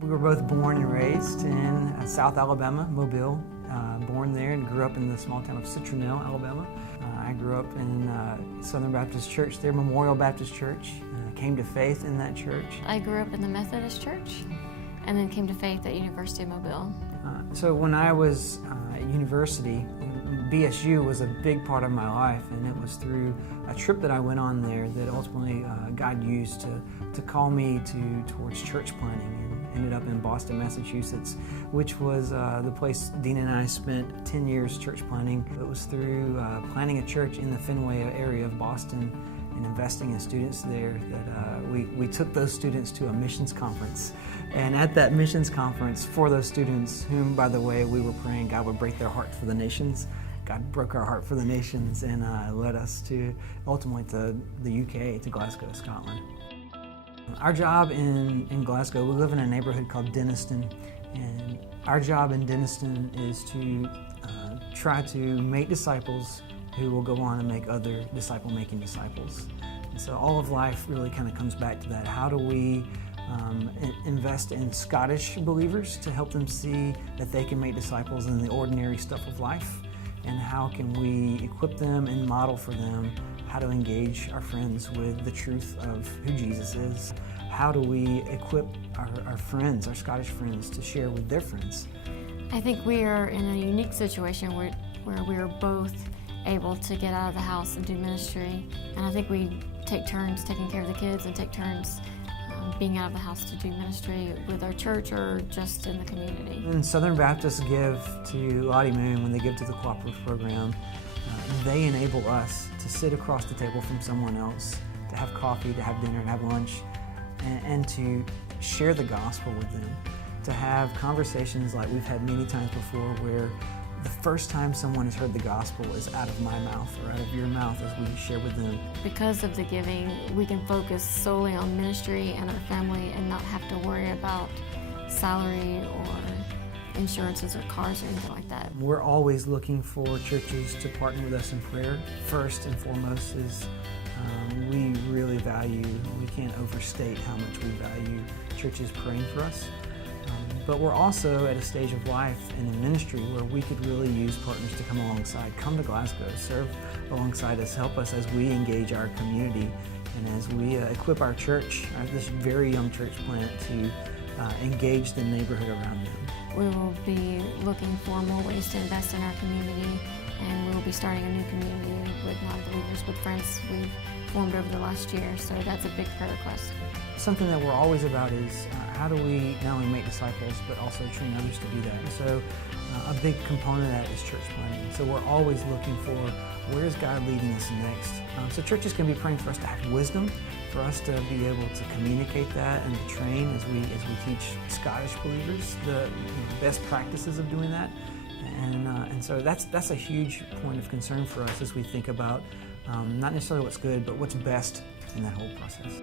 We were both born and raised in South Alabama, Mobile. Born there and grew up in the small town of Citronelle, Alabama. I grew up in Southern Baptist Church there, Memorial Baptist Church. Came to faith in that church. I grew up in the Methodist Church and then came to faith at University of Mobile. So when I was at university, BSU was a big part of my life, and it was through a trip that I went on there that ultimately God used to call me towards church planting, and ended up in Boston, Massachusetts, which was the place Dena and I spent 10 years church planting. It was through planting a church in the Fenway area of Boston and investing in students there that we took those students to a missions conference. And at that missions conference, for those students, whom, by the way, we were praying God would break their heart for the nations, God broke our heart for the nations and led us to ultimately to the UK, to Glasgow, Scotland. Our job in Glasgow, we live in a neighborhood called Denniston, and our job in Denniston is to try to make disciples who will go on and make other disciple-making disciples. And so all of life really kind of comes back to that. How do we invest in Scottish believers to help them see that they can make disciples in the ordinary stuff of life? And how can we equip them and model for them how to engage our friends with the truth of who Jesus is? How do we equip our friends, our Scottish friends, to share with their friends? I think we are in a unique situation where we are both able to get out of the house and do ministry. And I think we take turns taking care of the kids and take turns being out of the house to do ministry with our church or just in the community. When Southern Baptists give to Lottie Moon, when they give to the cooperative program, they enable us to sit across the table from someone else, to have coffee, to have dinner, to have lunch, and to share the gospel with them, to have conversations like we've had many times before where the first time someone has heard the gospel is out of my mouth or out of your mouth as we share with them. Because of the giving, we can focus solely on ministry and our family and not have to worry about salary or insurances or cars or anything like that. We're always looking for churches to partner with us in prayer. First and foremost is we really value, we can't overstate how much we value churches praying for us. But we're also at a stage of life and in ministry where we could really use partners to come alongside, come to Glasgow, serve alongside us, help us as we engage our community and as we equip our church, this very young church plant, to engage the neighborhood around them. We will be looking for more ways to invest in our community, and we will be starting a new community with non-believers, with friends we've formed over the last year, so that's a big prayer request. Something that we're always about is how do we not only make disciples but also train others to do that. And so a big component of that is church planting. So we're always looking for where is God leading us next. So churches can be praying for us to have wisdom, for us to be able to communicate that and to train as we teach Scottish believers the best practices of doing that. And so that's a huge point of concern for us as we think about not necessarily what's good, but what's best in that whole process.